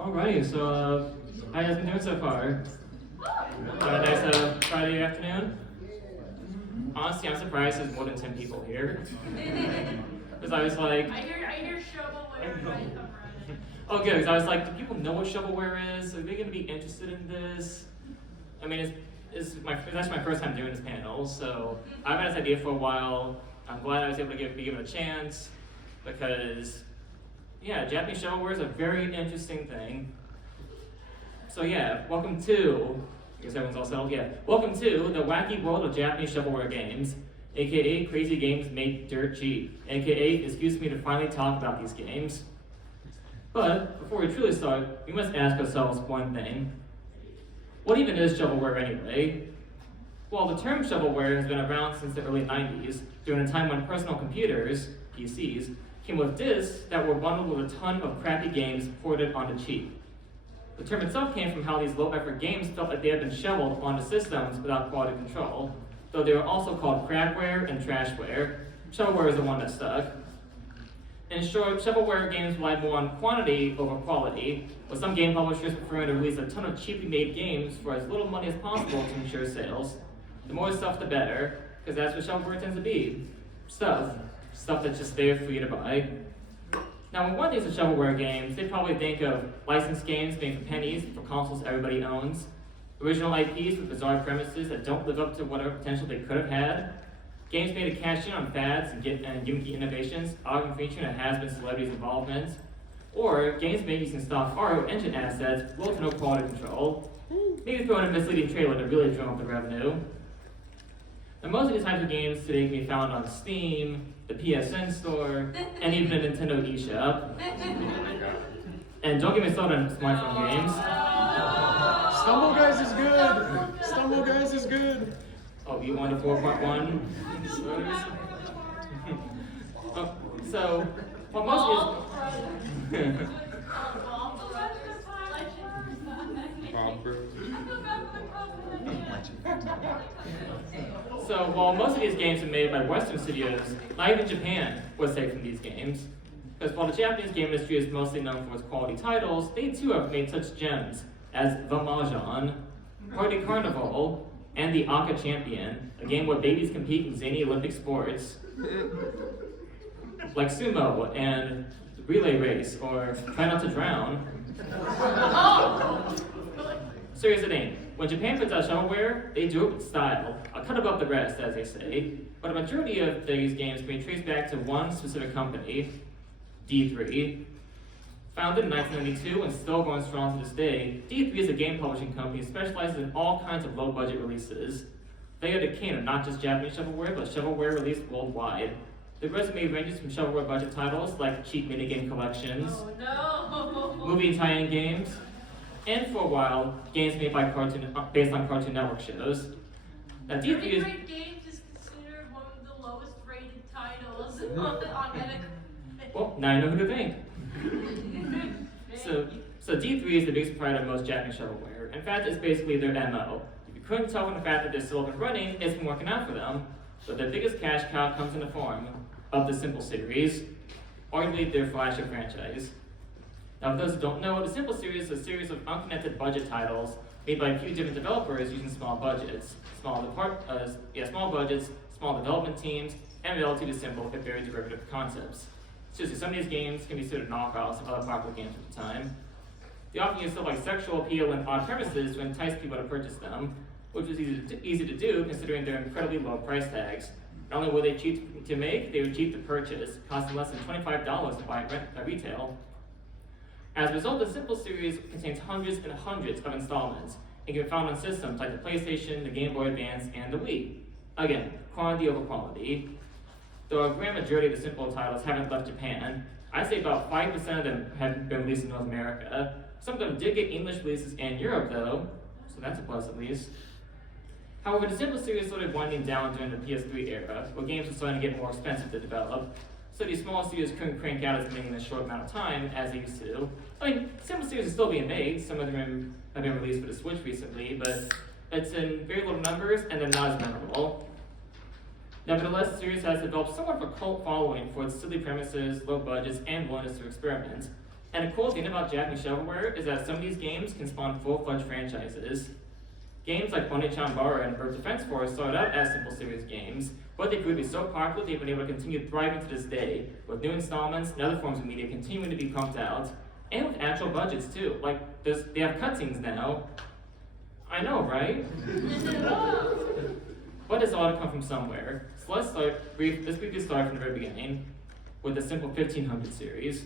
Alrighty, so how you guys been doing so far? Got a nice Friday afternoon? Honestly, I'm surprised there's more than 10 people here. Because I was like... I hear shovelware right come running. Oh good, because I was like, do people know what shovelware is? Are they going to be interested in this? I mean, it's actually my first time doing this panel, so I've had this idea for a while. I'm glad I was able to be given a chance, because, yeah, Japanese shovelware is a very interesting thing. So yeah, welcome to, I guess everyone's all settled, yeah. Welcome to the wacky world of Japanese shovelware games, aka crazy games made dirt cheap, aka excuse me to finally talk about these games. But before we truly start, we must ask ourselves one thing. What even is shovelware anyway? Well, the term shovelware has been around since the early 90s, during a time when personal computers, PCs, came with disks that were bundled with a ton of crappy games ported onto cheap. The term itself came from how these low-effort games felt like they had been shoveled onto systems without quality control, though they were also called crapware and trashware. Shovelware is the one that stuck. In short, shovelware games relied more on quantity over quality, with some game publishers preferring to release a ton of cheaply made games for as little money as possible to ensure sales. The more stuff, the better, because that's what shovelware tends to be. Stuff that's just there for you to buy. Now, when one thinks of shovelware games, they probably think of licensed games made for pennies for consoles everybody owns, original IPs with bizarre premises that don't live up to whatever potential they could have had, games made to cash in on fads and gimmicky innovations, often featuring a has-been celebrity's involvement, or games made using stock RO engine assets, with little to no quality control, maybe throw in a misleading trailer to really drum up the revenue. Now, most of these types of games today can be found on Steam, the PSN store, and even a Nintendo eShop. And don't get me started on smartphone games. Stumble Guys is good! Stumble Guys is good! Oh, you want a 4.1? Oh, so, well, most of these... So, while most of these games are made by Western studios, not even Japan was safe from these games. Because while the Japanese game industry is mostly known for its quality titles, they too have made such gems as The Mahjong, Party Carnival, and the Aka Champion, a game where babies compete in zany Olympic sports, like sumo and relay race, or try not to drown. So here's the thing. When Japan puts out shovelware, they do it with style, a cut above the rest, as they say. But a majority of these games can be traced back to one specific company, D3. Founded in 1992 and still going strong to this day, D3 is a game publishing company specialized in all kinds of low-budget releases. They are the king of not just Japanese shovelware, but shovelware released worldwide. The resume ranges from shovelware budget titles like cheap minigame collections, movie tie-in games, and for a while, games made by based on Cartoon Network shows. Now, D3 is... Great Games is considered one of the lowest rated titles on Epic. Well, now you know who to thank. So D3 is the biggest provider of most Japanese shovelware. In fact, it's basically their MO. If you couldn't tell from the fact that they're still up and running, it's been working out for them. But their biggest cash cow comes in the form of the Simple series, arguably their flagship franchise. Now, for those who don't know, the Simple series is a series of unconnected budget titles made by a few different developers using small budgets. Small budgets, small development teams, and relatively simple but very derivative concepts. Seriously, some of these games can be considered knockoffs of other popular games at the time. They often use stuff like sexual appeal and odd premises to entice people to purchase them, which was easy to do considering their incredibly low price tags. Not only were they cheap to make, they were cheap to purchase, costing less than $25 to buy at retail. As a result, the Simple series contains hundreds and hundreds of installments and can be found on systems like the PlayStation, the Game Boy Advance, and the Wii. Again, quantity over quality. Though a grand majority of the Simple titles haven't left Japan, I'd say about 5% of them have been released in North America. Some of them did get English releases in Europe though, so that's a plus at least. However, the Simple series started winding down during the PS3 era, where games were starting to get more expensive to develop. So these small studios couldn't crank out as many in a short amount of time as they used to. I mean, Simple series are still being made. Some of them have been released for the Switch recently, but it's in very little numbers and they're not as memorable. Nevertheless, the series has developed somewhat of a cult following for its silly premises, low budgets, and willingness to experiment. And the cool thing about Japanese shovelware is that some of these games can spawn full-fledged franchises. Games like One-Chan Bar and Earth Defense Force started out as simple series games, but they proved to be so popular they've been able to continue thriving to this day, with new installments and other forms of media continuing to be pumped out, and with actual budgets too. Like, they have cutscenes now. I know, right? But it's all to come from somewhere. So let's briefly start from the very beginning with the Simple 1500 series.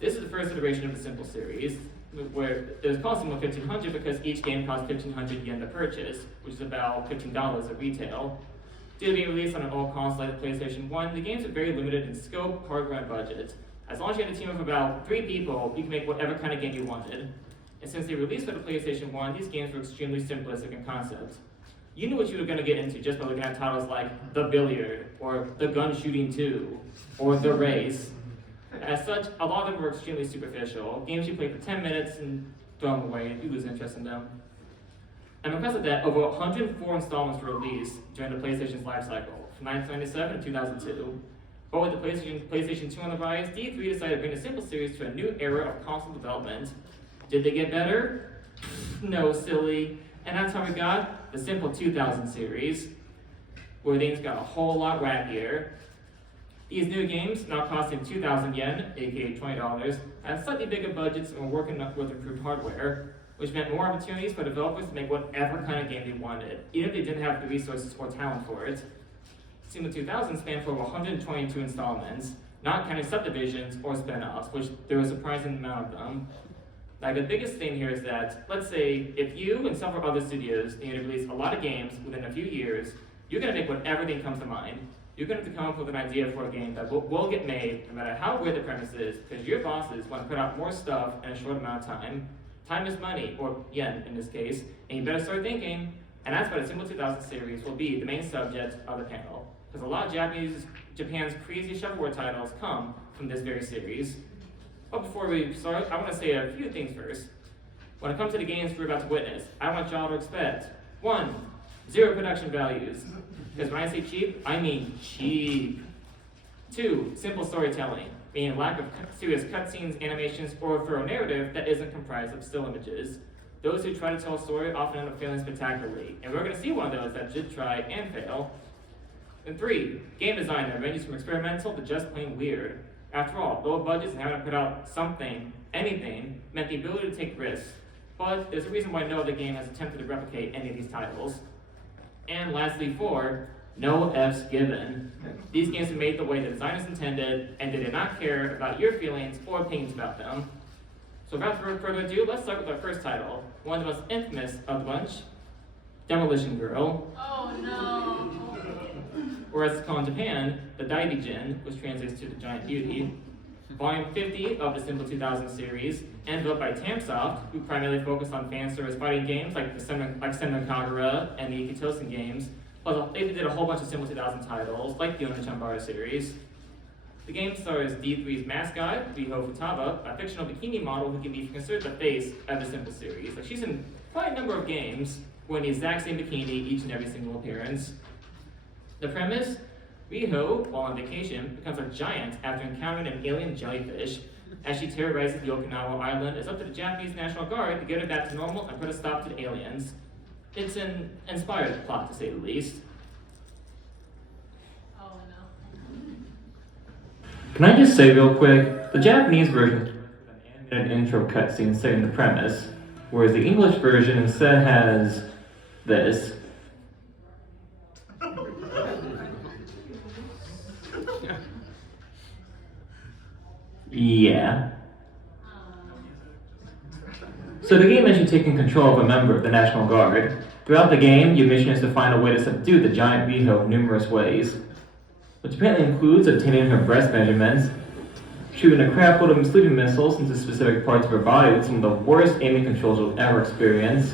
This is the first iteration of the Simple series, where it was called Simple 1500 because each game cost 1,500 yen to purchase, which is about $15 at retail. Due to being released on an old console like the PlayStation 1, the games are very limited in scope, hardware, and budget. As long as you had a team of about 3 people, you could make whatever kind of game you wanted. And since they released for the PlayStation 1, these games were extremely simplistic in concept. You knew what you were going to get into just by looking at titles like The Billiard, or The Gun Shooting 2, or The Race. As such, a lot of them were extremely superficial. Games you play for 10 minutes and throw them away and you lose interest in them. And because of that, over 104 installments were released during the PlayStation's life cycle, from 1997 to 2002. But with the PlayStation 2 on the rise, D3 decided to bring the Simple series to a new era of console development. Did they get better? No, silly. And that's how we got the Simple 2000 series, where things got a whole lot wackier. These new games, now costing 2,000 yen, aka $20, had slightly bigger budgets and were working with improved hardware, which meant more opportunities for developers to make whatever kind of game they wanted, even if they didn't have the resources or talent for it. Simple 2000 spanned for over 122 installments, not counting subdivisions or spin-offs, which there was a surprising amount of them. Like, the biggest thing here is that, let's say, if you and several other studios need to release a lot of games within a few years, you're going to make whatever thing comes to mind. You're going to have to come up with an idea for a game that will get made, no matter how weird the premise is, because your bosses want to put out more stuff in a short amount of time. Time is money, or yen in this case, and you better start thinking. And that's why the Simple 2000 series will be the main subject of the panel, because a lot of Japan's crazy shovelware titles come from this very series. But before we start, I want to say a few things first. When it comes to the games we're about to witness, I want y'all to expect 1. 0 production values. Because when I say cheap, I mean cheap. 2. Simple storytelling, meaning lack of serious cutscenes, animations, or a thorough narrative that isn't comprised of still images. Those who try to tell a story often end up failing spectacularly, and we're going to see one of those that did try and fail. And 3. Game design that ranges from experimental to just plain weird. After all, low budgets and having to put out something, anything, meant the ability to take risks. But there's a reason why no other game has attempted to replicate any of these titles. And lastly, 4, no F's given. These games are made the way the designers intended, and they did not care about your feelings or opinions about them. So without further ado, let's start with our first title, one of the most infamous of the bunch, Demolition Girl. Oh no. Or as it's called in Japan, the Daibijin, which translates to the Giant Beauty. Volume 50 of the Simple 2000 series, and built by Tamsoft, who primarily focused on fan service fighting games like Senran Kagura and the Ikkicon games. Plus, they did a whole bunch of Simple 2000 titles, like the One-Chan Bar series. The game stars D3's mascot, Riho Futaba, a fictional bikini model who can be considered the face of the Simple series. Like, she's in quite a number of games, wearing the exact same bikini each and every single appearance. The premise: Riho, while on vacation, becomes a giant after encountering an alien jellyfish. As she terrorizes the Okinawa island, it's up to the Japanese National Guard to get her back to normal and put a stop to the aliens. It's an inspired plot, to say the least. Oh no. Can I just say real quick, the Japanese version is with an animated intro cutscene setting the premise, whereas the English version instead has this. Yeah. So the game has you taking control of a member of the National Guard. Throughout the game, your mission is to find a way to subdue the giant Riho in numerous ways, which apparently includes obtaining her breast measurements, shooting a crap load of sleeping missiles into specific parts of her body with some of the worst aiming controls you'll ever experience,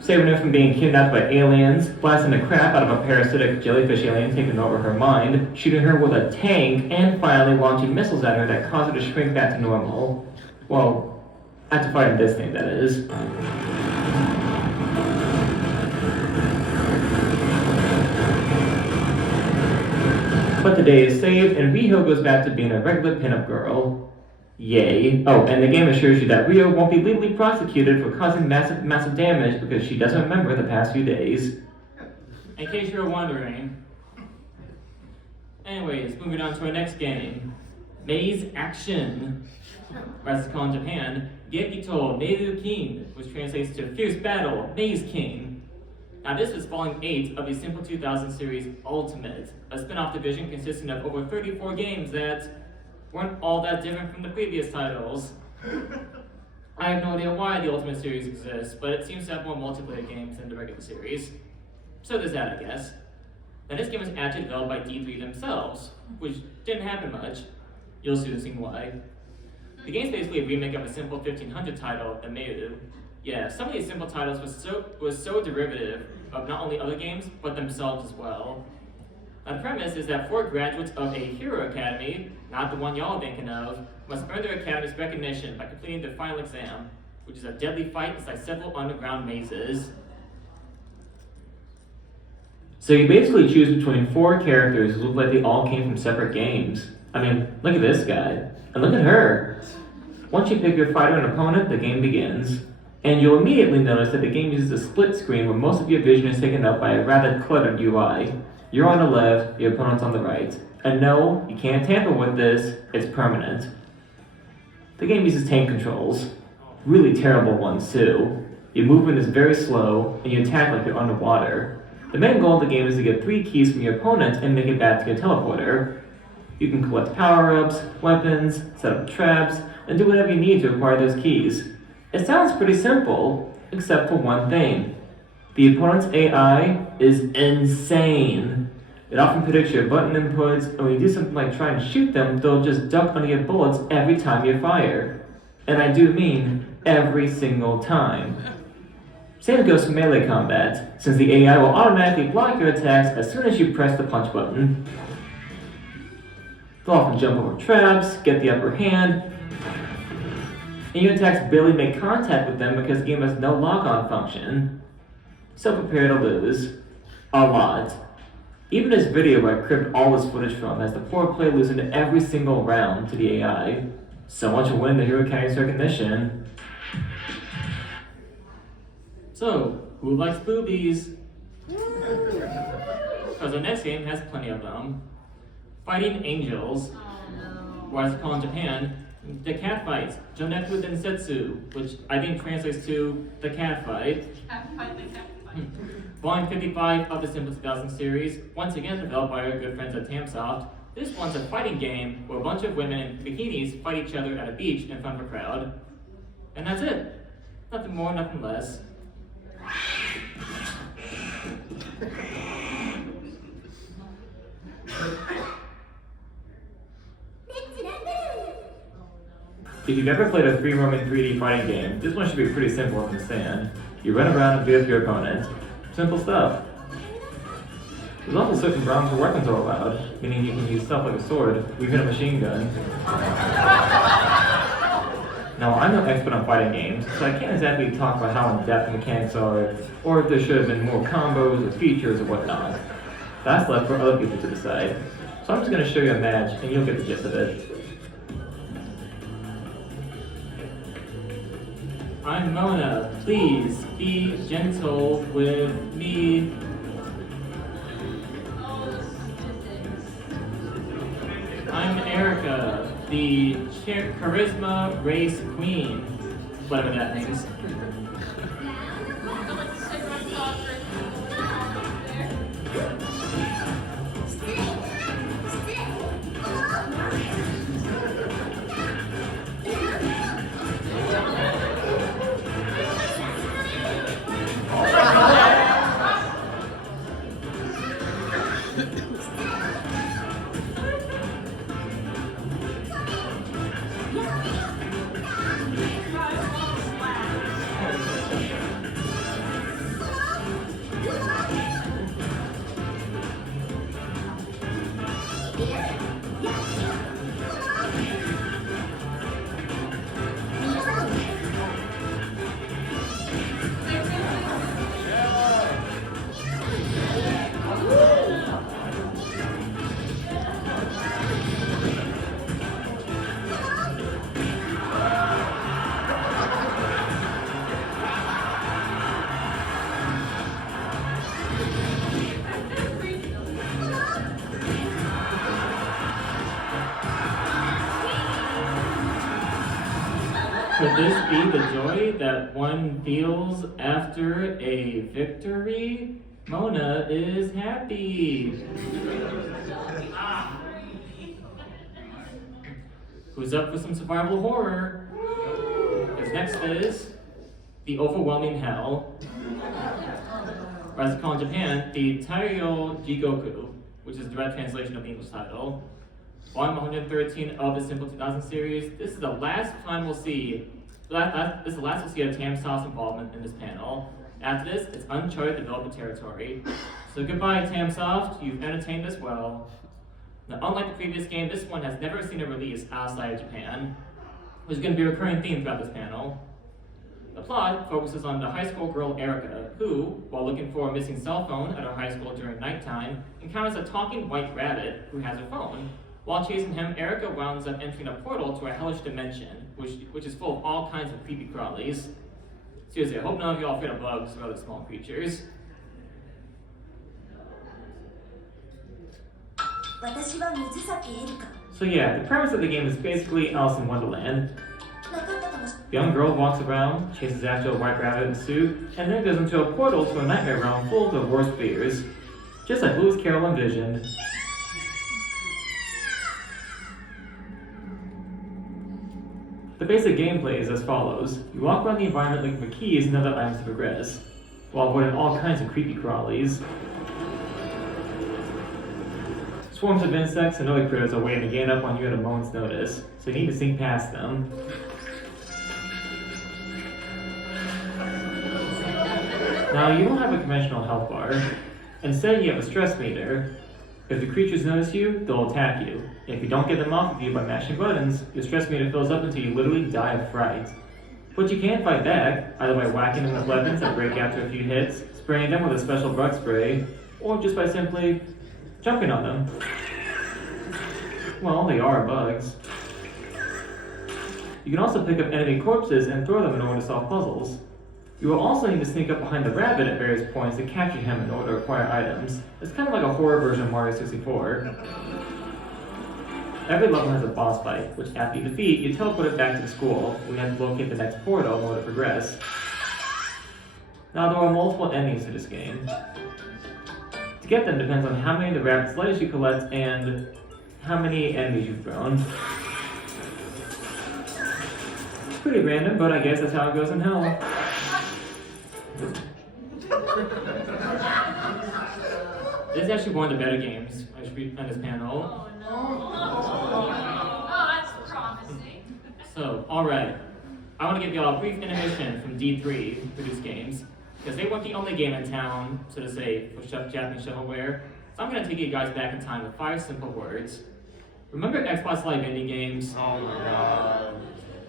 saving her from being kidnapped by aliens, blasting the crap out of a parasitic jellyfish alien taking over her mind, shooting her with a tank, and finally launching missiles at her that cause her to shrink back to normal. Well, after fighting this thing, that is. but the day is saved, and Riho goes back to being a regular pinup girl. Yay. Oh, and the game assures you that Riho won't be legally prosecuted for causing massive damage because she doesn't remember the past few days. In case you were wondering. Anyways, moving on to our next game. Maze Action. Or as it's called in Japan, Ikkicon Maze King, which translates to Fierce Battle, Maze King. Now this is Volume 8 of the Simple 2000 series Ultimate, a spin-off division consisting of over 34 games that weren't all that different from the previous titles. I have no idea why the Ultimate series exists, but it seems to have more multiplayer games than the regular series. So there's that, I guess. Now this game was actually developed by D3 themselves, which didn't happen much. You'll soon see why. The game's basically a remake of a simple 1500 title, the Meru. Yeah, some of these simple titles was so derivative of not only other games, but themselves as well. Now the premise is that 4 graduates of a hero academy, not the one y'all are thinking of, must earn their academy's recognition by completing their final exam, which is a deadly fight inside several underground mazes. So you basically choose between 4 characters who look like they all came from separate games. I mean, look at this guy, and look at her. Once you pick your fighter and opponent, the game begins. And you'll immediately notice that the game uses a split screen where most of your vision is taken up by a rather cluttered UI. You're on the left, your opponent's on the right. And no, you can't tamper with this, it's permanent. The game uses tank controls. Really terrible ones too. Your movement is very slow, and you attack like you're underwater. The main goal of the game is to get 3 keys from your opponent and make it back to your teleporter. You can collect power-ups, weapons, set up traps, and do whatever you need to acquire those keys. It sounds pretty simple, except for one thing. The opponent's AI is insane. It often predicts your button inputs, and when you do something like try and shoot them, they'll just duck under your bullets every time you fire. And I do mean every single time. Same goes for melee combat, since the AI will automatically block your attacks as soon as you press the punch button. They'll often jump over traps, get the upper hand, and your attacks barely make contact with them because the game has no lock-on function. So prepare to lose. A lot. Even this video where I cribbed all this footage from has the poor player losing every single round to the AI. So much for winning the Hero Academy's recognition. So, who likes boobies? Because our next game has plenty of them. Fighting Angels, or as it's called in Japan, the cat fight, Joneku Densetsu, which I think translates to the cat fight. Cat fight, the cat fight. Volume 55 of the Simple 2000 series, once again developed by our good friends at Tamsoft. This one's a fighting game where a bunch of women in bikinis fight each other at a beach in front of a crowd. And that's it. Nothing more, nothing less. If you've ever played a 3-room 3D fighting game, this one should be pretty simple to understand. You run around and beat up your opponent. Simple stuff. There's also certain rounds where weapons are allowed, meaning you can use stuff like a sword, or even a machine gun. Now, I'm no expert on fighting games, so I can't exactly talk about how in-depth the mechanics are, or if there should have been more combos or features or whatnot. That's left for other people to decide. So I'm just going to show you a match, and you'll get the gist of it. I'm Mona. Please be gentle with me. I'm Erica, the charisma race queen, whatever that means. Could this be the joy that one feels after a victory? Mona is happy. Who's up for some survival horror? Because next is the overwhelming hell. Or as it's called in Japan, the Taiyo Jigoku, which is a direct translation of the English title. Volume 113 of the Simple 2000 series. This is the last time we'll see. This is the last we'll see of Tamsoft's involvement in this panel. After this, it's uncharted development territory. So goodbye, Tamsoft. You've entertained us well. Now, unlike the previous game, this one has never seen a release outside of Japan, which is going to be a recurring theme throughout this panel. The plot focuses on the high school girl Erica, who, while looking for a missing cell phone at her high school during nighttime, encounters a talking white rabbit who has her phone. While chasing him, Erica winds up entering a portal to a hellish dimension, which is full of all kinds of creepy crawlies. Seriously, I hope none of y'all are afraid of bugs or other small creatures. So yeah, the premise of the game is basically Alice in Wonderland. The young girl walks around, chases after a white rabbit in a suit, and then goes into a portal to a nightmare realm full of the worst fears. Just like Lewis Carroll envisioned. The basic gameplay is as follows. You walk around the environment looking for keys and other items to progress, while avoiding all kinds of creepy crawlies. Swarms of insects and other critters are waiting to gain up on you at a moment's notice, so you need to sneak past them. Now, you don't have a conventional health bar. Instead, you have a stress meter. If the creatures notice you, they'll attack you. If you don't get them off of you by mashing buttons, your stress meter fills up until you literally die of fright. But you can fight back, either by whacking them with weapons that break after a few hits, spraying them with a special bug spray, or just by simply jumping on them. Well, they are bugs. You can also pick up enemy corpses and throw them in order to solve puzzles. You will also need to sneak up behind the rabbit at various points to capture him in order to acquire items. It's kind of like a horror version of Mario 64. Every level has a boss fight, which after you defeat, you teleport it back to the school, where you have to locate the next portal in order to progress. Now, there are multiple endings to this game. To get them depends on how many of the rabbit's letters you collect and how many enemies you've thrown. It's pretty random, but I guess that's how it goes in hell. This is actually one of the better games I should be on this panel. Oh no. Oh, that's promising. So, alright. I want to give y'all a brief intermission from D3 who produced games, because they weren't the only game in town, so to say, for Japanese shovelware. So I'm going to take you guys back in time with 5 simple words. Remember Xbox Live indie games? Oh my god.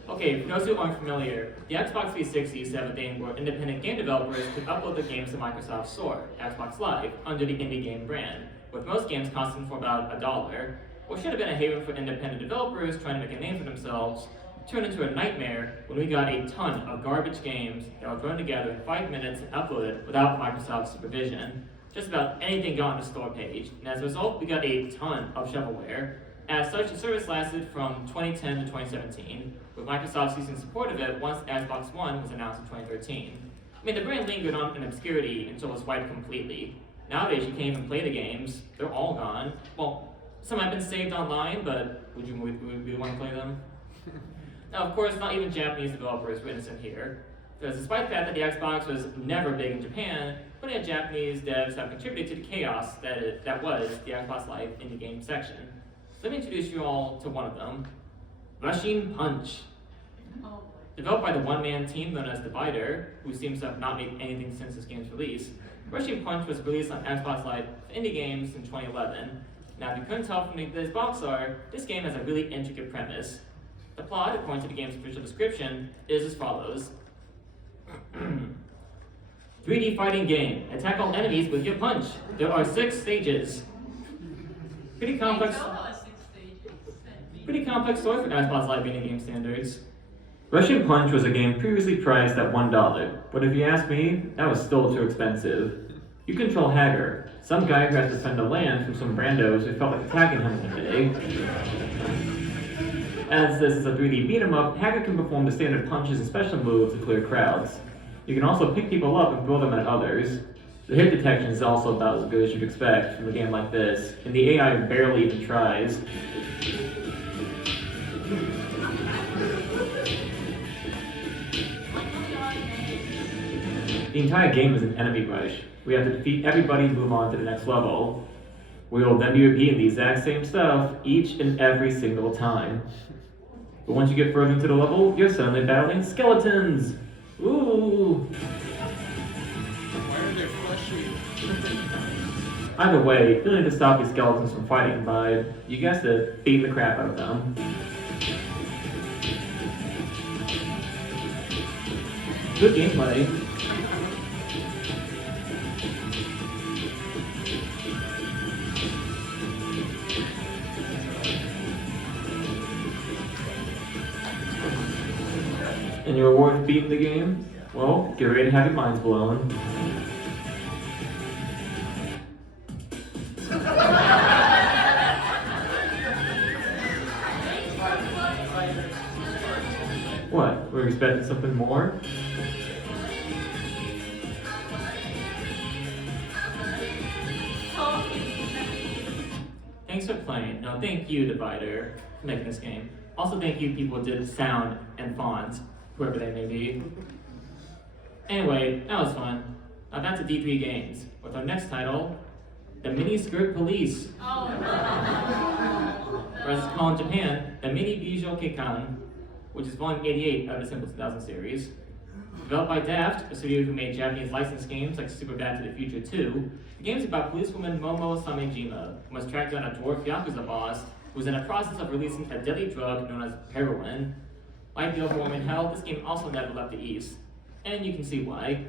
Okay, for those who aren't familiar, the Xbox 360 used to have a thing where independent game developers could upload their games to Microsoft's store, Xbox Live, under the indie game brand, with most games costing for about $1. What should have been a haven for independent developers trying to make a name for themselves turned into a nightmare when we got a ton of garbage games that were thrown together in 5 minutes and uploaded without Microsoft's supervision. Just about anything got on the store page, and as a result, we got a ton of shovelware. As such, the service lasted from 2010 to 2017, with Microsoft ceasing support of it once Xbox One was announced in 2013. I mean, the brand lingered on in obscurity until it was wiped completely. Nowadays, you can't even play the games. They're all gone. Well, some have been saved online, but would you really want to play them? Now, of course, not even Japanese developers were innocent here, because despite the fact that the Xbox was never big in Japan, plenty of Japanese devs have contributed to the chaos that was the Xbox Live indie game section. Let me introduce you all to one of them, Rushing Punch. Oh, Developed by the one-man team known as Divider, who seems to have not made anything since this game's release, Rushing Punch was released on Xbox Live indie games in 2011. Now, if you couldn't tell from this box art, this game has a really intricate premise. The plot, according to the game's official description, is as follows. 3D fighting game. Attack all enemies with your punch. There are 6 stages. Pretty complex story for Xbox Live video game standards. Rushing Punch was a game previously priced at $1, but if you ask me, that was still too expensive. You control Hager, some guy who has to defend the land from some brandos who felt like attacking him one day. As this is a 3D beat 'em up, Hacker can perform the standard punches and special moves to clear crowds. You can also pick people up and throw them at others. The hit detection is also about as good as you'd expect from a game like this, and the AI barely even tries. The entire game is an enemy rush. We have to defeat everybody and move on to the next level. We will then be repeating the exact same stuff each and every single time. But once you get further into the level, you're suddenly battling skeletons! Ooh! Why are they fleshy? Either way, you need to stop these skeletons from fighting by, you guessed it, beating the crap out of them. Good gameplay. And your reward for beating the game? Well, get ready to have your minds blown. What? We're expecting something more? Thanks for playing. No, thank you, Divider, for making this game. Also, thank you people who did sound and fonts, whoever they may be. Anyway, that was fun. Now back to D3 Games, with our next title, The Mini Skirt Police. Oh. Or as it's called in Japan, The Mini Bijou Ikkicon, which is volume 88 out of the Simple 2000 series. Developed by Daft, a studio who made Japanese licensed games like Super Back to the Future 2, the game's about policewoman Momo Samejima, who must track down a dwarf Yakuza boss who is in the process of releasing a deadly drug known as heroin. Like the overwhelming hell, this game also never left the East. And you can see why.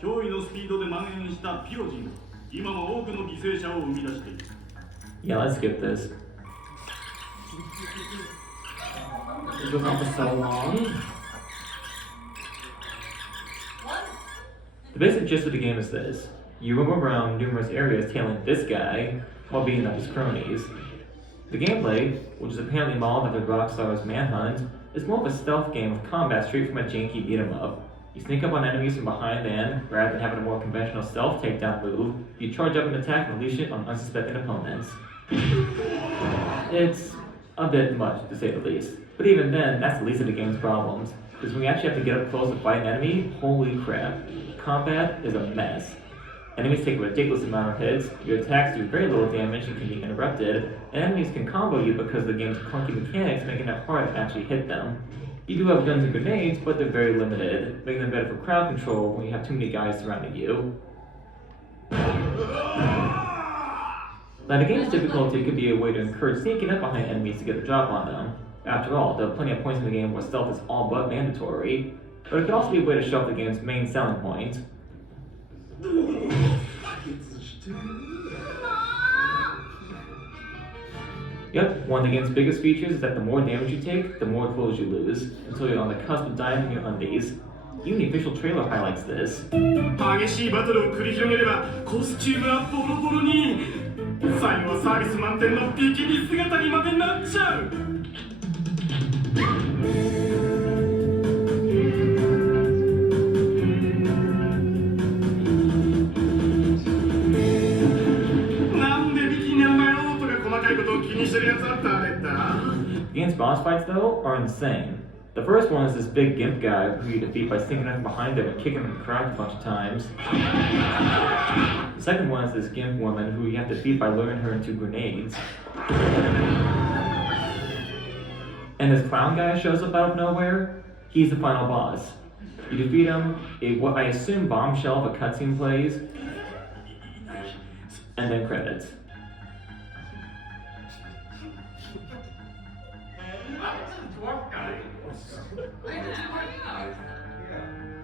驚異のスピードで蔓延したピロジン、今も多くの犠牲者を生み出している。 Yeah, let's skip this. It goes on for so long. The basic gist of the game is this. You roam around numerous areas tailing this guy while beating up his cronies. The gameplay, which is apparently modeled after Rockstar's Manhunt, is more of a stealth game with combat straight from a janky beat 'em up. You sneak up on enemies from behind and, rather than having a more conventional stealth takedown move, you charge up and attack and unleash it on unsuspecting opponents. It's a bit much, to say the least. But even then, that's the least of the game's problems. Because when you actually have to get up close to fight an enemy, holy crap. Combat is a mess. Enemies take a ridiculous amount of hits, your attacks do very little damage and can be interrupted, and enemies can combo you because the game's clunky mechanics making it hard to actually hit them. You do have guns and grenades, but they're very limited, making them better for crowd control when you have too many guys surrounding you. Now the game's difficulty could be a way to encourage sneaking up behind enemies to get a drop on them. After all, there are plenty of points in the game where stealth is all but mandatory, but it could also be a way to show off the game's main selling point. Yep, one of the game's biggest features is that the more damage you take, the more clothes you lose, until you're on the cusp of dying in your undies. Even the official trailer highlights this. 激しいバトルを繰り広げればコスチュームはボロボロに最後はサービス満点のビキニ姿にまでなっちゃう The game's boss fights, though, are insane. The first one is this big gimp guy who you defeat by sneaking up behind him and kicking him in the crowd a bunch of times. The second one is this gimp woman who you have to defeat by luring her into grenades. And this clown guy shows up out of nowhere. He's the final boss. You defeat him, what I assume bombshell of a cutscene plays, and then credits.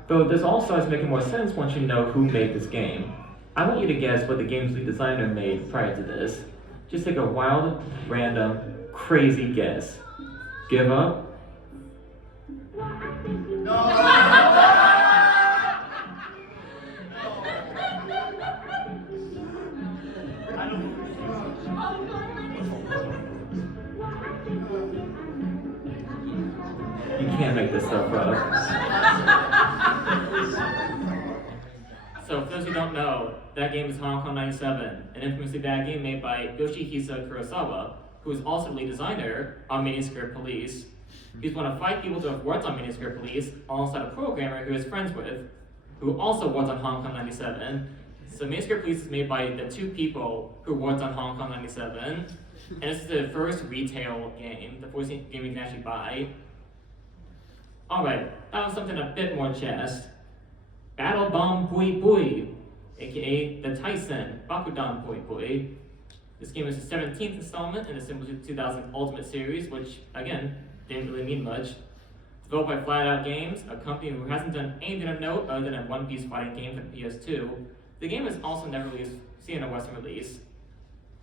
Though this all starts making more sense once you know who made this game. I want you to guess what the game's lead designer made prior to this. Just take a wild, random, crazy guess. Give up? You can't make this stuff up. So, for those who don't know, that game is Hong Kong 97, an infamously bad game made by Yoshihisa Kurosawa, who is also the lead designer on Miniskirt Police. He's one of 5 people to have worked on Miniskirt Police, alongside a programmer who is friends with, who also worked on Hong Kong 97. So Miniskirt Police is made by the 2 people who worked on Hong Kong 97, and this is the first retail game, the first game you can actually buy. Alright, that was something a bit more chest. Battle Bomb Pui Pui, aka the Tyson Bakudan Pui Pui. This game is the 17th installment in the Simple 2000 Ultimate Series, which, again, didn't really mean much. Developed by Flat Out Games, a company who hasn't done anything of note other than a one-piece fighting game for the PS2. The game has also never seen a Western release.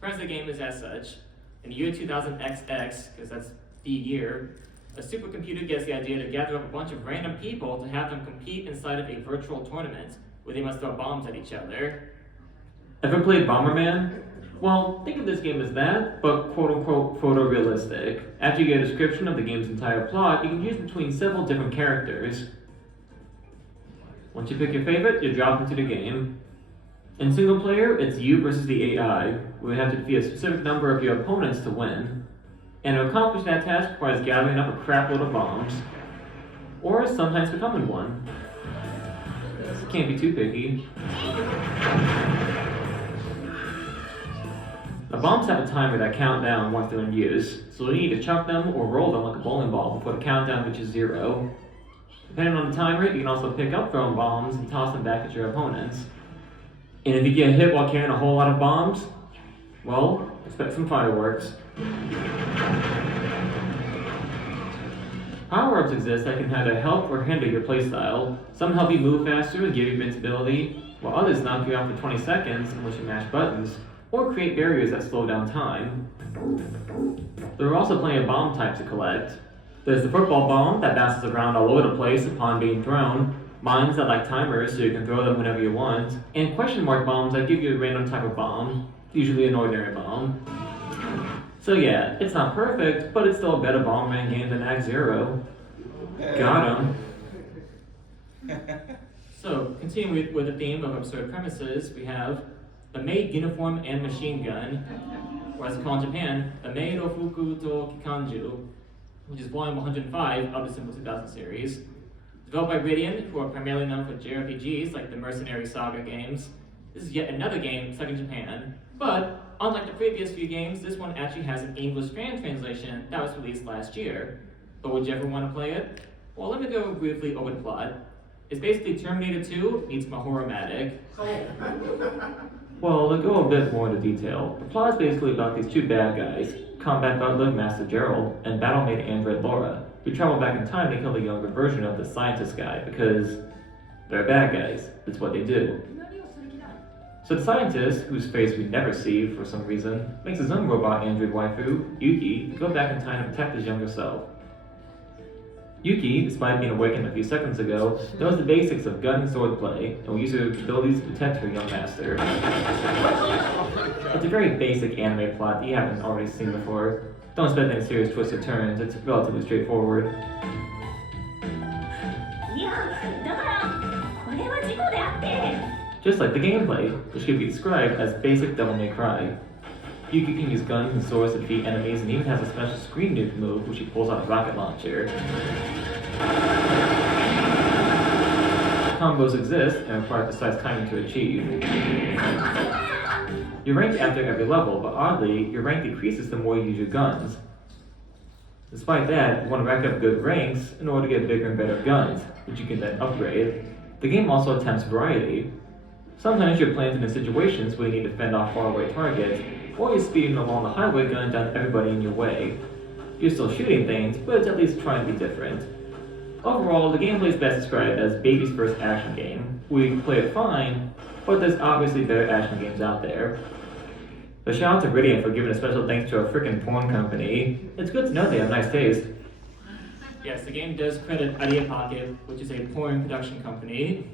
Premise of the game is as such. In the year 2000 XX, because that's the year, a supercomputer gets the idea to gather up a bunch of random people to have them compete inside of a virtual tournament, where they must throw bombs at each other. Ever played Bomberman? Well, think of this game as that, but quote-unquote photorealistic. After you get a description of the game's entire plot, you can choose between several different characters. Once you pick your favorite, you drop into the game. In single player, it's you versus the AI, where you have to defeat a specific number of your opponents to win. And to accomplish that task requires gathering up a crap load of bombs, or sometimes becoming one. Can't be too picky. The bombs have a timer that count down once they're in use, so you need to chuck them or roll them like a bowling ball before the countdown reaches 0. Depending on the time rate, you can also pick up thrown bombs and toss them back at your opponents. And if you get hit while carrying a whole lot of bombs, well, expect some fireworks. Power-ups exist that can either help or hinder your playstyle. Some help you move faster and give you invincibility, while others knock you out for 20 seconds unless you mash buttons, or create barriers that slow down time. There are also plenty of bomb types to collect. There's the football bomb that bounces around all over the place upon being thrown, mines that like timers so you can throw them whenever you want, and question mark bombs that give you a random type of bomb, usually an ordinary bomb. So yeah, it's not perfect, but it's still a better Bomberman game than Act Zero. Got him. So, continuing with the theme of absurd premises, we have the maid uniform and machine gun, or as it's called in Japan, the maid Rofuku to Kikanju, which is volume 105 of the Simple 2000 series. Developed by Ridian, who are primarily known for JRPGs like the Mercenary Saga games. This is yet another game stuck in Japan, but unlike the previous few games, this one actually has an English fan translation that was released last year. But would you ever want to play it? Well, let me go briefly over the plot. It's basically Terminator 2 meets Mahoramatic. Well, to go a bit more into detail, the plot is basically about these 2 bad guys, Combat Butler Master Gerald and Battlemate Android Laura, who travel back in time to kill the younger version of the scientist guy because they're bad guys. It's what they do. So the scientist, whose face we never see for some reason, makes his own robot android waifu, Yuki, to go back in time to protect his younger self. Yuki, despite being awakened a few seconds ago, knows the basics of gun and sword play, and will use her abilities to protect her young master. It's a very basic anime plot that you haven't already seen before. Don't expect any serious twists or turns, it's relatively straightforward. Just like the gameplay, which could be described as basic Devil May Cry. Yuki can use guns and swords to defeat enemies and even has a special screen nuke move which he pulls out a rocket launcher. Combos exist and require precise timing to achieve. You're ranked after every level, but oddly, your rank decreases the more you use your guns. Despite that, you want to rack up good ranks in order to get bigger and better guns, which you can then upgrade. The game also attempts variety. Sometimes you're planted in situations where you need to fend off faraway targets, or you're speeding along the highway gunning down everybody in your way. You're still shooting things, but it's at least trying to be different. Overall, the gameplay is best described as baby's first action game, where you can play it fine, but there's obviously better action games out there. So shout out to Ridian for giving a special thanks to a frickin' porn company. It's good to know they have nice taste. Yes, the game does credit Idea Pocket, which is a porn production company.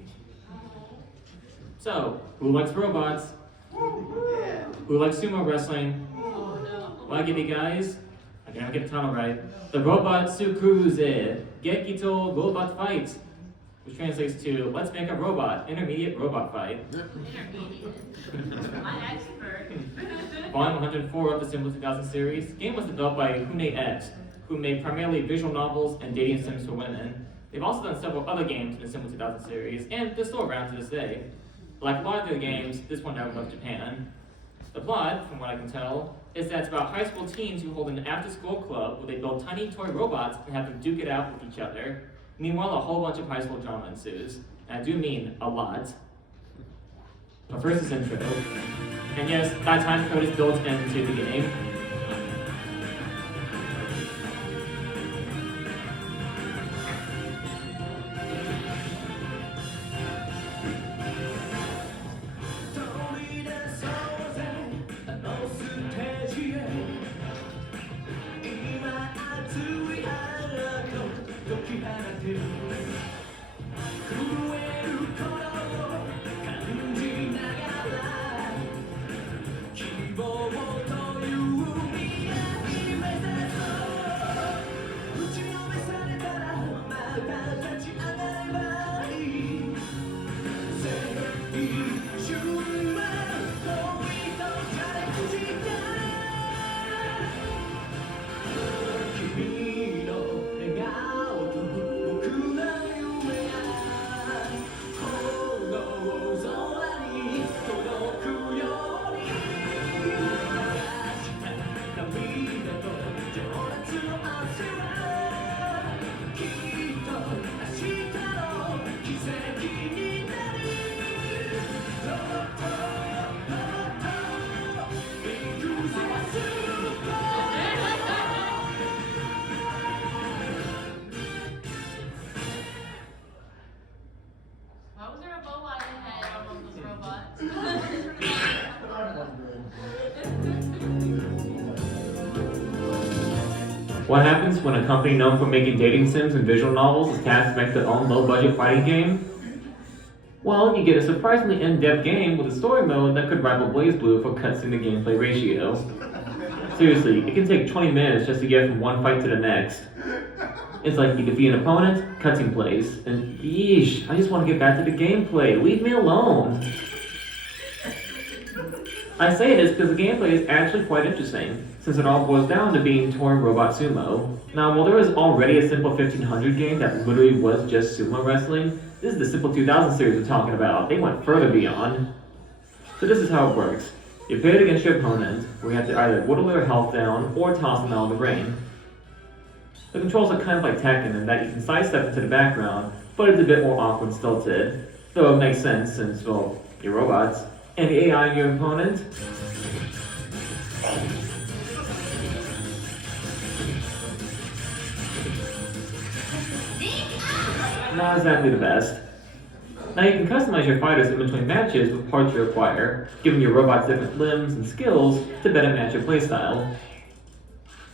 So, who likes robots? Who likes sumo wrestling? Well, I give you guys a I gotta get the title right. The Robot Sukuruze Gekito Robot Fight, which translates to Let's Make a Robot, Intermediate Robot Fight. Intermediate. My expert. Volume 104 of the Symbol 2000 series. The game was developed by Hune X, who made primarily visual novels and dating sims for women. They've also done several other games in the Symbol 2000 series, and they're still around to this day. Like a lot of their games, this one never left Japan. The plot, from what I can tell, is that it's about high school teens who hold an after-school club where they build tiny toy robots and have them duke it out with each other. Meanwhile, a whole bunch of high school drama ensues. And I do mean a lot. But first, this intro. And yes, that time code is built into the game. Why was there a bow on the head of one of those robots? What happens when a company known for making dating sims and visual novels is tasked to make their own low-budget fighting game? Well, you get a surprisingly in-depth game with a story mode that could rival BlazBlue for cutscene to gameplay ratio. Seriously, it can take 20 minutes just to get from one fight to the next. It's like you defeat an opponent, cutscene plays, and yeesh, I just want to get back to the gameplay, leave me alone. I say this because the gameplay is actually quite interesting, since it all boils down to being toy robot sumo. Now, while there was already a simple 1500 game that literally was just sumo wrestling, this is the Simple 2000 series we're talking about. They went further beyond. So this is how it works. You pit against your opponent, where you have to either whittle their health down or toss them out of the ring. The controls are kind of like Tekken in that you can sidestep into the background, but it's a bit more awkward and stilted. Though it makes sense since, well, you're robots. And the AI in your opponent? Not exactly the best. Now you can customize your fighters in between matches with parts you acquire, giving your robots different limbs and skills to better match your playstyle.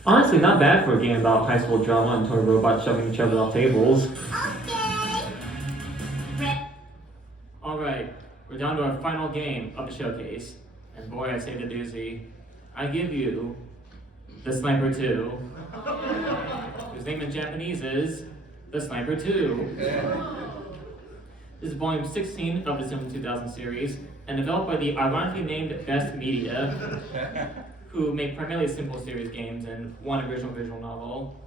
Honestly, not bad for a game about high school drama and toy robots shoving each other off tables. Alright, we're down to our final game of the showcase. And boy, I say the doozy. I give you the Sniper 2, whose name in Japanese is the Sniper 2. This is volume 16 of the Symbol 2000 series, and developed by the ironically named Best Media, who make primarily simple series games and one original visual novel.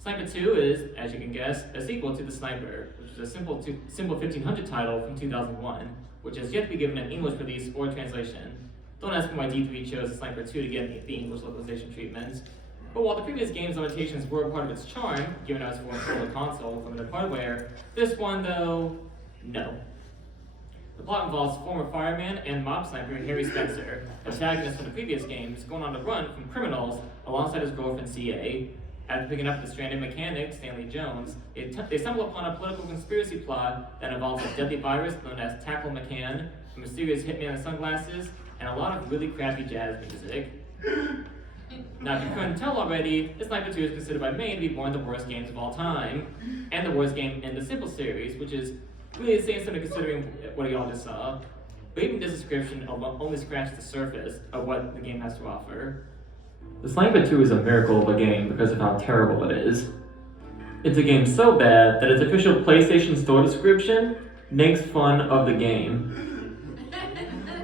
Sniper 2 is, as you can guess, a sequel to The Sniper, which is a simple 1500 title from 2001, which has yet to be given an English release or translation. Don't ask me why D3 chose The Sniper 2 to get the English localization treatment. But while the previous game's limitations were a part of its charm, given it was for a console with limited hardware, this one, though, no. The plot involves former fireman and mob sniper Harry Spencer, antagonist from the previous games, going on the run from criminals alongside his girlfriend CA. After picking up the stranded mechanic, Stanley Jones, they stumble upon a political conspiracy plot that involves a deadly virus known as Tackle McCann, a mysterious hitman in sunglasses, and a lot of really crappy jazz music. Now, if you couldn't tell already, the Sniper 2 is considered by many to be one of the worst games of all time, and the worst game in the Simple series, which is really saying something considering what y'all just saw. But even this description only scratched the surface of what the game has to offer. The Slant-vision 2 is a miracle of a game because of how terrible it is. It's a game so bad that its official PlayStation Store description makes fun of the game.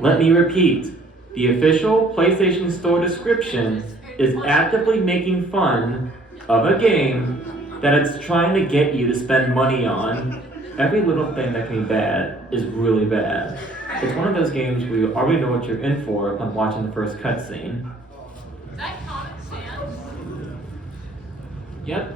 Let me repeat, the official PlayStation Store description is actively making fun of a game that it's trying to get you to spend money on. Every little thing that can be bad is really bad. It's one of those games where you already know what you're in for upon watching the first cutscene. Is that Comic Sans? Yep.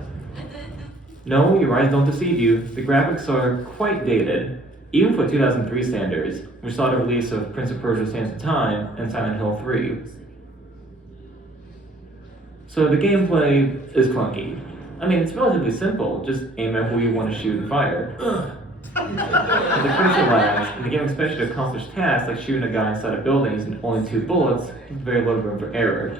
No, your eyes don't deceive you. The graphics are quite dated, even for 2003 standards, which saw the release of Prince of Persia: Sands of Time and Silent Hill 3. So the gameplay is clunky. I mean, it's relatively simple, just aim at who you want to shoot and fire. The cursor lags, and the game expects you to accomplish tasks like shooting a guy inside a building using only 2 bullets, with very little room for error.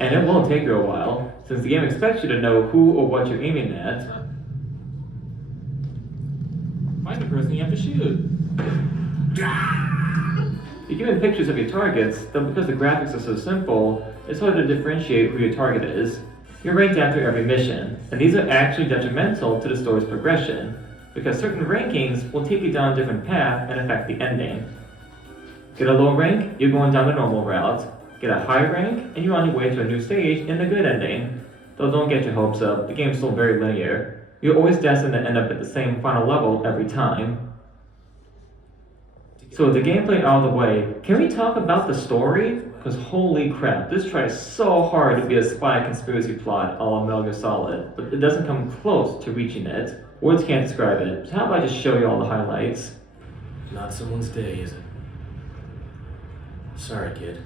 And it won't take you a while, since the game expects you to know who or what you're aiming at. Find the person you have to shoot. You're given pictures of your targets, though because the graphics are so simple, it's hard to differentiate who your target is. You're ranked after every mission, and these are actually detrimental to the story's progression, because certain rankings will take you down a different path and affect the ending. Get a low rank, you're going down the normal route. Get a high rank, and you're on your way to a new stage in the good ending. Though don't get your hopes up, the game's still very linear. You're always destined to end up at the same final level every time. So with the gameplay out of the way, can we talk about the story? Because holy crap, this tries so hard to be a spy conspiracy plot a la Metal Gear Solid, but it doesn't come close to reaching it. Words can't describe it, so how about I just show you all the highlights? Not someone's day, is it? Sorry, kid.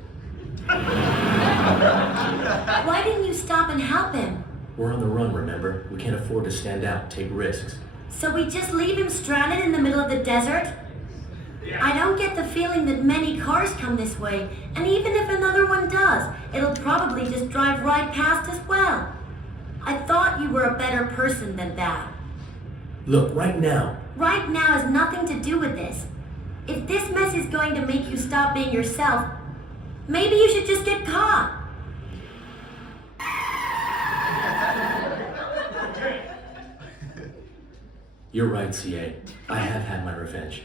Why didn't you stop and help him? We're on the run, remember? We can't afford to stand out, take risks. So we just leave him stranded in the middle of the desert? I don't get the feeling that many cars come this way, and even if another one does, it'll probably just drive right past as well. I thought you were a better person than that. Look, right now. Right now has nothing to do with this. If this mess is going to make you stop being yourself, maybe you should just get caught. You're right, CA. I have had my revenge.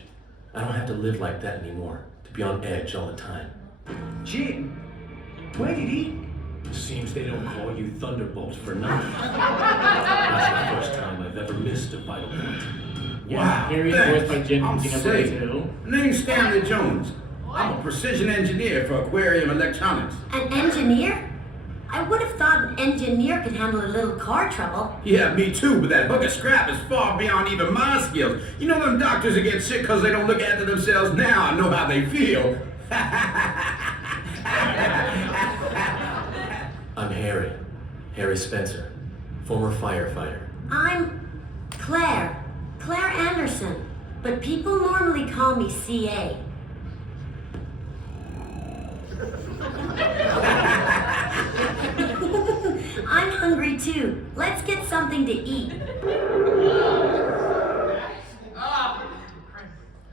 I don't have to live like that anymore, to be on edge all the time. Jim, where did he? Seems they don't call you Thunderbolt for nothing. That's the first time I've ever missed a vital point. Wow, Here he's thanks. voiced by Jim I'm from safe. Xenoblade 2. Name's Stanley Jones. I'm a precision engineer for Aquarium Electronics. An engineer? I would have thought an engineer could handle a little car trouble. Yeah, me too, but that hook of scrap is far beyond even my skills. You know them doctors that get sick because they don't look after themselves? Now I know how they feel. I'm Harry Spencer, former firefighter. I'm Claire Anderson, but people normally call me CA. I'm hungry too. Let's get something to eat.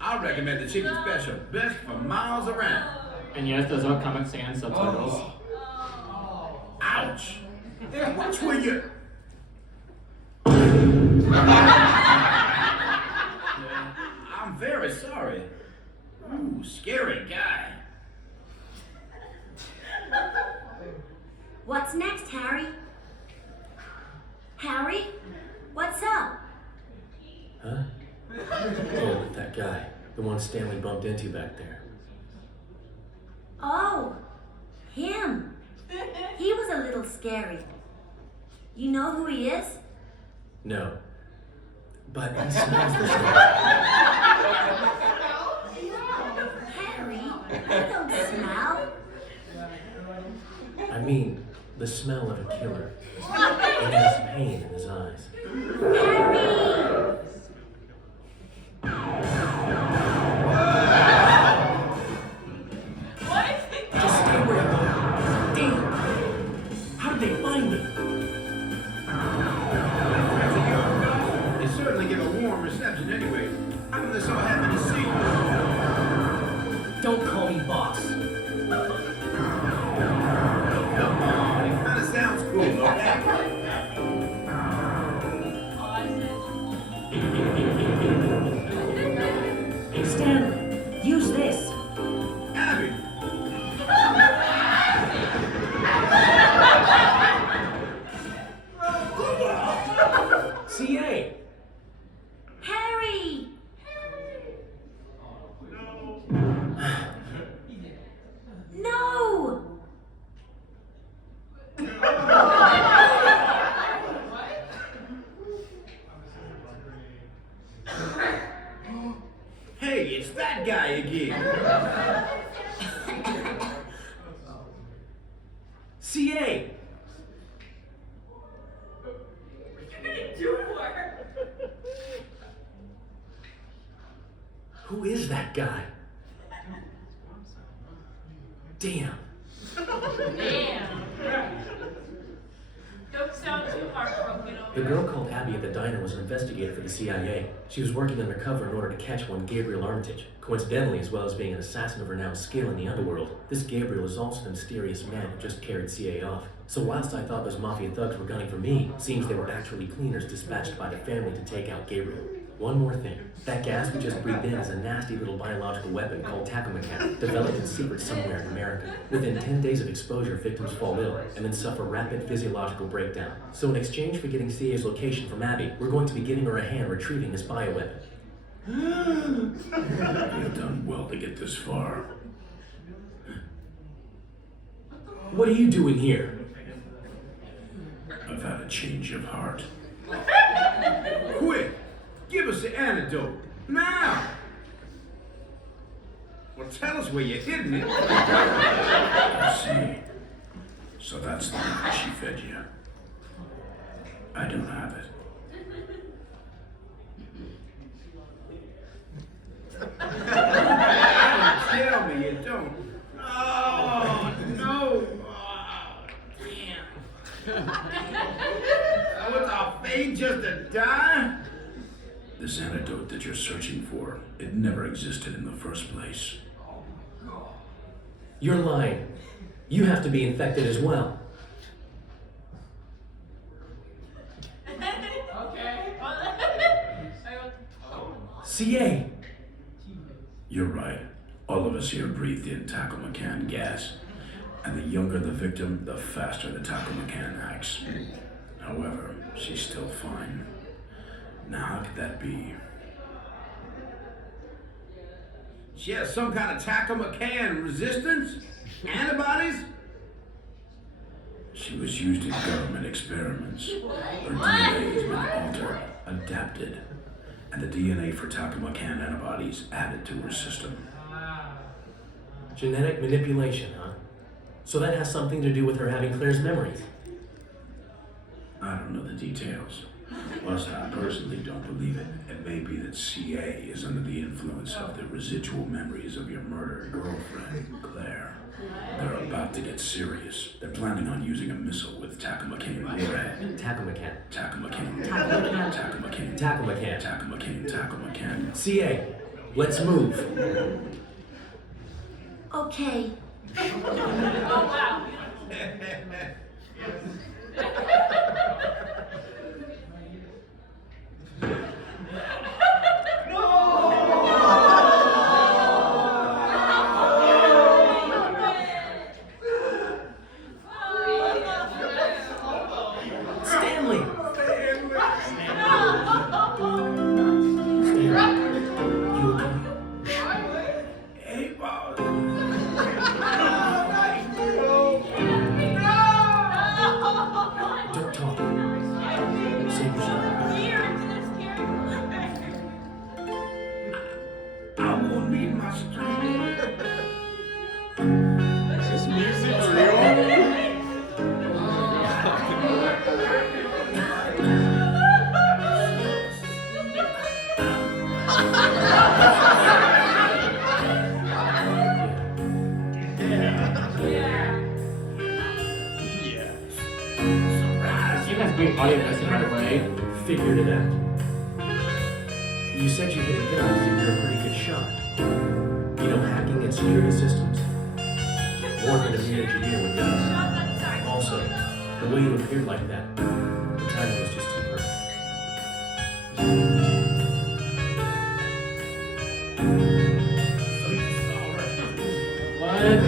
I recommend the chicken special. Best for miles around. And yes, those are Comic Sans subtitles. Ouch. Which were you? I'm very sorry. Ooh, scary guy. What's next, Harry? Harry? What's up? Huh? Oh, that guy. The one Stanley bumped into back there. Oh, him. He was a little scary. You know who he is? No. But he smells the same. Harry, you don't smell. I mean, the smell of a killer. He has pain in his eyes. Harry! What? Just stay where you are. Damn! How did they find me? You certainly give a warm reception anyway. I'm just so happy to see you. Don't call me boss. Come on, it kind of sounds cool, okay? Stanley, use this. Abby, CA! Harry! No! hey, it's that guy again. CA! Who is that guy? Damn. Damn. Don't sound too heartbroken over The girl called Abby at the diner was an investigator for the CIA. She was working undercover in order to catch one Gabriel Armitage. Coincidentally, as well as being an assassin of renowned skill in the underworld, this Gabriel is also the mysterious man who just carried CA off. So whilst I thought those mafia thugs were gunning for me, seems they were actually cleaners dispatched by the family to take out Gabriel. One more thing. That gas we just breathed in is a nasty little biological weapon called tachomecan, developed in secret somewhere in America. Within 10 days of exposure, victims fall ill and then suffer rapid physiological breakdown. So in exchange for getting CA's location from Abby, we're going to be giving her a hand retrieving this bioweapon. You've done well to get this far. What are you doing here? I've had a change of heart. Quick! Give us the antidote! Now! Well, tell us where you're hiding it. I see. So that's the liquor she fed you. I don't have it. Tell me you don't. Oh, no! Oh, damn. What's our fate, just to die? This antidote that you're searching for, it never existed in the first place. You're lying. You have to be infected as well. CA! You're right. All of us here breathed in tachomecan gas. And the younger the victim, the faster the tachomecan acts. However, she's still fine. Now, how could that be? She has some kind of tachomecan resistance? Antibodies? She was used in government experiments. Her DNA has been altered, adapted, and the DNA for tachomecan antibodies added to her system. Genetic manipulation, huh? So that has something to do with her having Claire's memories. I don't know the details. Whilst I personally don't believe it, it may be that CA is under the influence of the residual memories of your murdered girlfriend, Claire. They're about to get serious. They're planning on using a missile with tachomecan warhead. Tachomecan. Tachomecan. Tachomecan. Tachomecan. Tachomecan. Tachomecan. Tachomecan. CA, let's move. Okay. Oh, wow. Stanley! You okay? Hey, boss. Don't talk. Save yourself. I won't need my strength. This music's real. You guys being audio testing right away. Figured it out. You said you hit a gun, so you're a pretty good shot. You know, hacking and security systems. More than a mere engineer would know. Also, the way it appeared like that, the timing was just too perfect. What?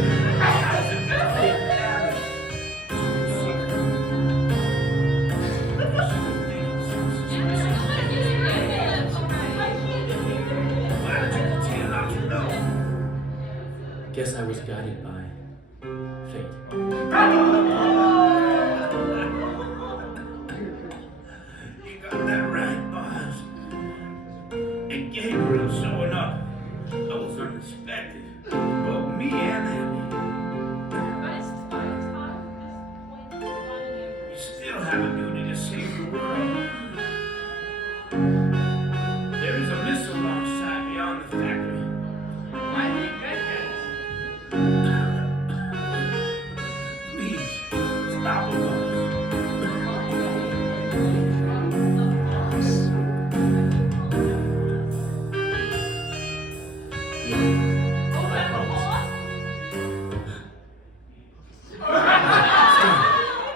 Guess I was guided by fate. You got that right, boss. And Gabriel showing up. That was unexpected. Both me and Andy. You still have a duty to save the world. There is a missile launch site beyond the factory. Why do you get Please, stop us. I promise.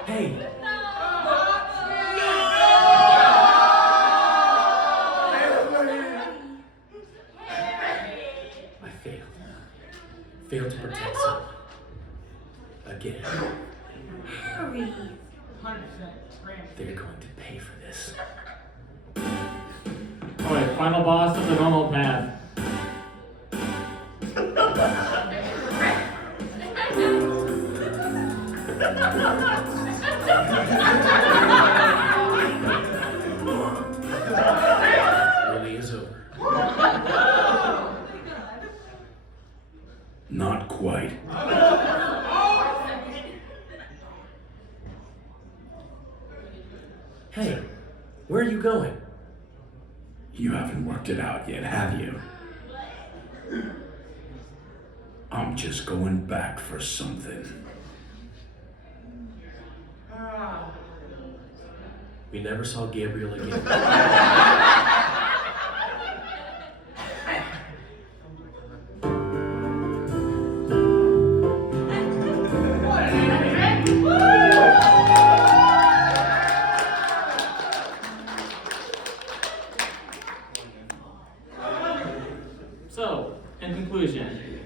Hey! I failed. Failed to protect someone. Again. Harry. They're going to pay for this. Alright, final boss of the normal path. Really is over. Not quite. Hey, where are you going? You haven't worked it out yet, have you? I'm just going back for something. We never saw Gabriel again. So, in conclusion,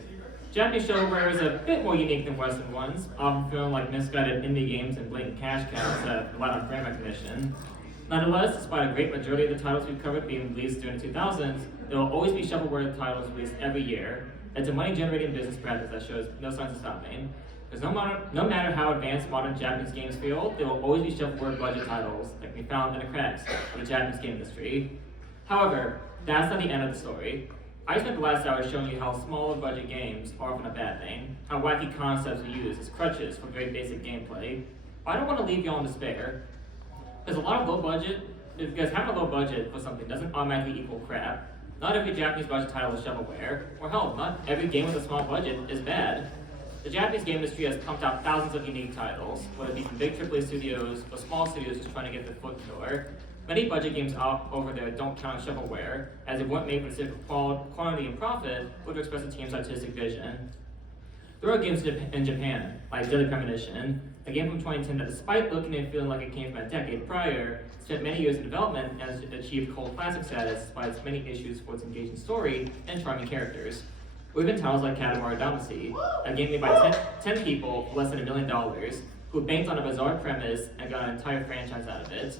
Japanese shovelware is a bit more unique than Western ones, often feeling like misguided indie games and blatant cash cows that rely on brand recognition. Nonetheless, despite a great majority of the titles we've covered being released during the 2000s, there will always be shovelware titles released every year. It's a money-generating business practice that shows no signs of stopping. Because no matter how advanced modern Japanese games feel, there will always be shovelware budget titles that can be found in the cracks of the Japanese game industry. However, that's not the end of the story. I spent the last hour showing you how smaller budget games are often a bad thing, how wacky concepts are used as crutches for very basic gameplay. But I don't want to leave you all in despair. There's a lot of low budget, because having a low budget for something doesn't automatically equal crap. Not every Japanese budget title is shovelware, or hell, not every game with a small budget is bad. The Japanese game industry has pumped out thousands of unique titles, whether it be from big AAA studios or small studios just trying to get their foot in the door. Many budget games out over there don't count on shovelware, as they weren't made for the sake of quantity and profit, but to express the team's artistic vision. There are games in Japan, like Deadly Premonition, a game from 2010 that, despite looking and feeling like it came from a decade prior, spent many years in development and has achieved cult classic status despite its many issues for its engaging story and charming characters. Or even titles like Katamari Damacy, a game made by 10 people for less than $1 million, who banked on a bizarre premise and got an entire franchise out of it.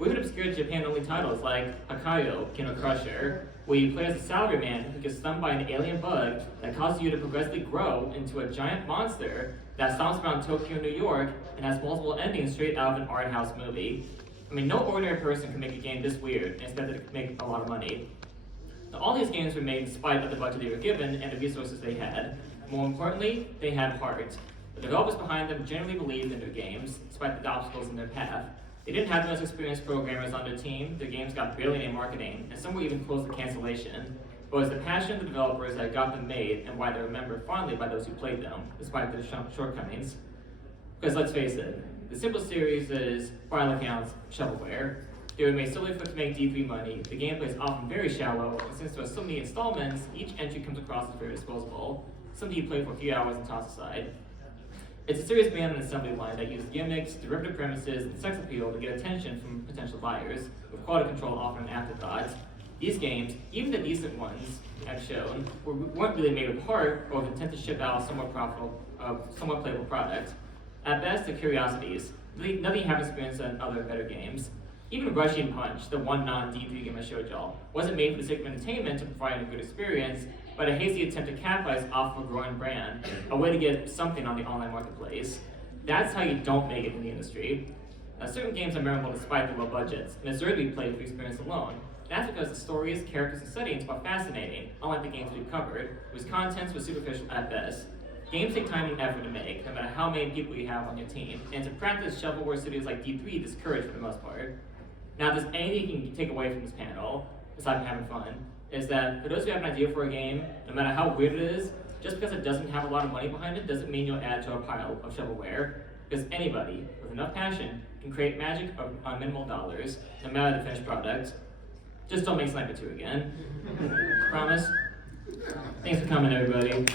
Or even obscure Japan-only titles like Hakayo, King of Crusher, where you play as a salaryman who gets stung by an alien bug that causes you to progressively grow into a giant monster that stomps around Tokyo and New York and has multiple endings straight out of an art house movie. I mean, no ordinary person can make a game this weird and expect it to make a lot of money. Now, all these games were made in spite of the budget they were given and the resources they had. More importantly, they had heart. The developers behind them generally believed in their games, despite the obstacles in their path. They didn't have the most experienced programmers on their team, their games got barely any marketing, and some were even close to cancellation. But it was the passion of the developers that got them made and why they're remembered fondly by those who played them, despite their shortcomings. Because let's face it, the simplest series is, by all accounts, shovelware. They were made solely to make D3 money. The gameplay is often very shallow, and since there are so many installments, each entry comes across as very disposable. something you play for a few hours and toss aside. It's a serious band and assembly line that uses gimmicks, derivative premises, and sex appeal to get attention from potential buyers, with quality control often an afterthought. These games, even the decent ones I've shown, weren't really made with heart or with intent to ship out a somewhat playable product. At best, they're curiosities. Nothing you haven't experienced in other better games. Even Rushing Punch, the one non-D3 game I showed y'all, wasn't made for the sake of entertainment to provide a good experience, but a hasty attempt to capitalize off of a growing brand, a way to get something on the online marketplace. That's how you don't make it in the industry. Certain games are memorable despite the low budgets, and deserve to be played for experience alone. That's because the stories, characters, and settings are fascinating, unlike the games we've covered, whose contents were superficial at best. Games take time and effort to make, no matter how many people you have on your team, and to practice shovelware studios like D3 discourage for the most part. Now, if there's anything you can take away from this panel, aside from having fun, is that for those who have an idea for a game, no matter how weird it is, just because it doesn't have a lot of money behind it doesn't mean you'll add to a pile of shovelware, because anybody with enough passion can create magic on minimal dollars, no matter the finished product. Just don't make Sniper 2 again. Promise? Thanks for coming, everybody.